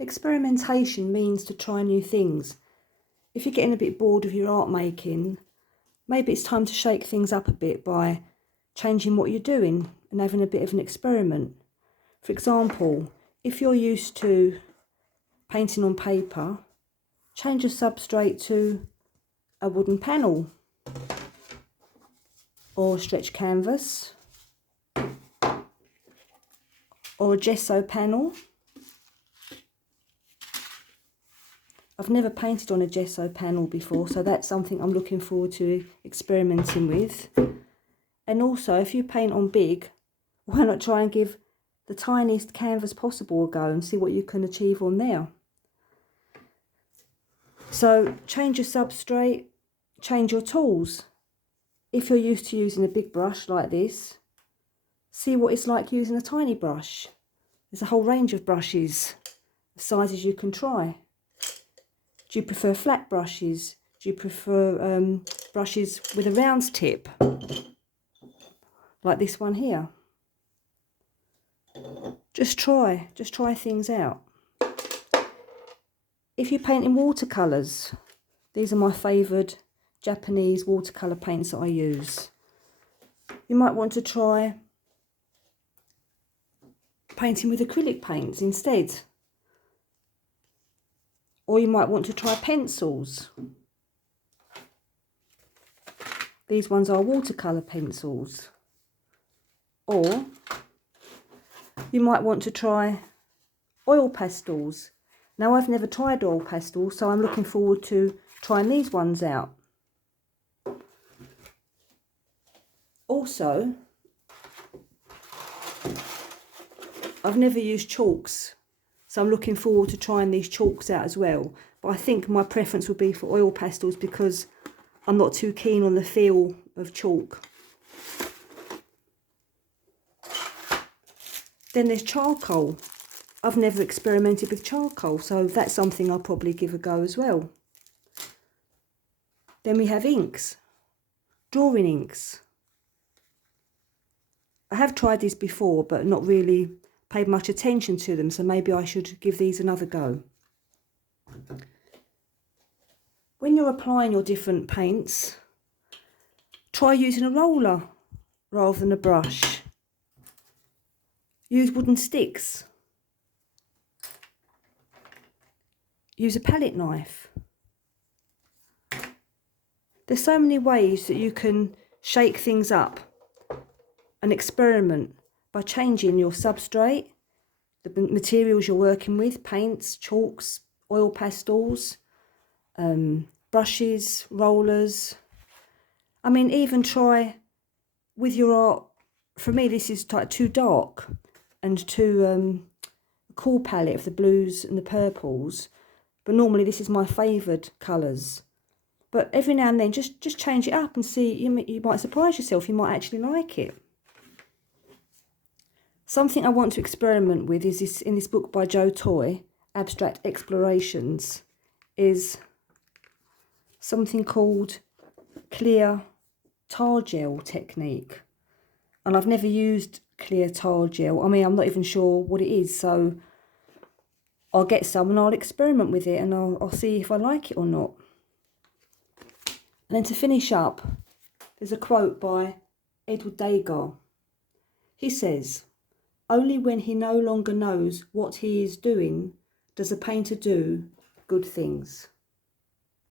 Experimentation means to try new things. If you're getting a bit bored of your art making, maybe it's time to shake things up a bit by changing what you're doing and having a bit of an experiment. For example, if you're used to painting on paper, change your substrate to a wooden panel or stretch canvas or a gesso panel. I've never painted on a gesso panel before, so that's something I'm looking forward to experimenting with. And also, if you paint on big, why not try and give the tiniest canvas possible a go and see what you can achieve on there. So change your substrate, change your tools. If you're used to using a big brush like this, see what it's like using a tiny brush. There's a whole range of brushes, sizes you can try. Do you prefer flat brushes? Do you prefer brushes with a round tip? Like this one here. Just try things out. If you paint in watercolours, these are my favoured Japanese watercolour paints that I use. You might want to try painting with acrylic paints instead. Or you might want to try pencils. These ones are watercolour pencils. Or you might want to try oil pastels. Now, I've never tried oil pastels, so I'm looking forward to trying these ones out. Also, I've never used chalks, so I'm looking forward to trying these chalks out as well. But I think my preference would be for oil pastels because I'm not too keen on the feel of chalk. Then there's charcoal. I've never experimented with charcoal, so that's something I'll probably give a go as well. Then we have inks, drawing inks. I have tried these before, but not really paid much attention to them, so maybe I should give these another go. When you're applying your different paints, try using a roller rather than a brush. Use wooden sticks. Use a palette knife. There's so many ways that you can shake things up and experiment by changing your substrate, the materials you're working with, paints, chalks, oil pastels, brushes, rollers. I mean, even try with your art. For me, this is too dark and too cool palette of the blues and the purples. But normally this is my favoured colours. But every now and then, just change it up and see. You might surprise yourself. You might actually like it. Something I want to experiment with is this in this book by Joe Toy, Abstract Explorations, is something called clear tar gel technique. And I've never used clear tar gel. I mean, I'm not even sure what it is, so I'll get some and I'll experiment with it and I'll see if I like it or not. And then to finish up, there's a quote by Edward Degas. He says, "Only when he no longer knows what he is doing does a painter do good things."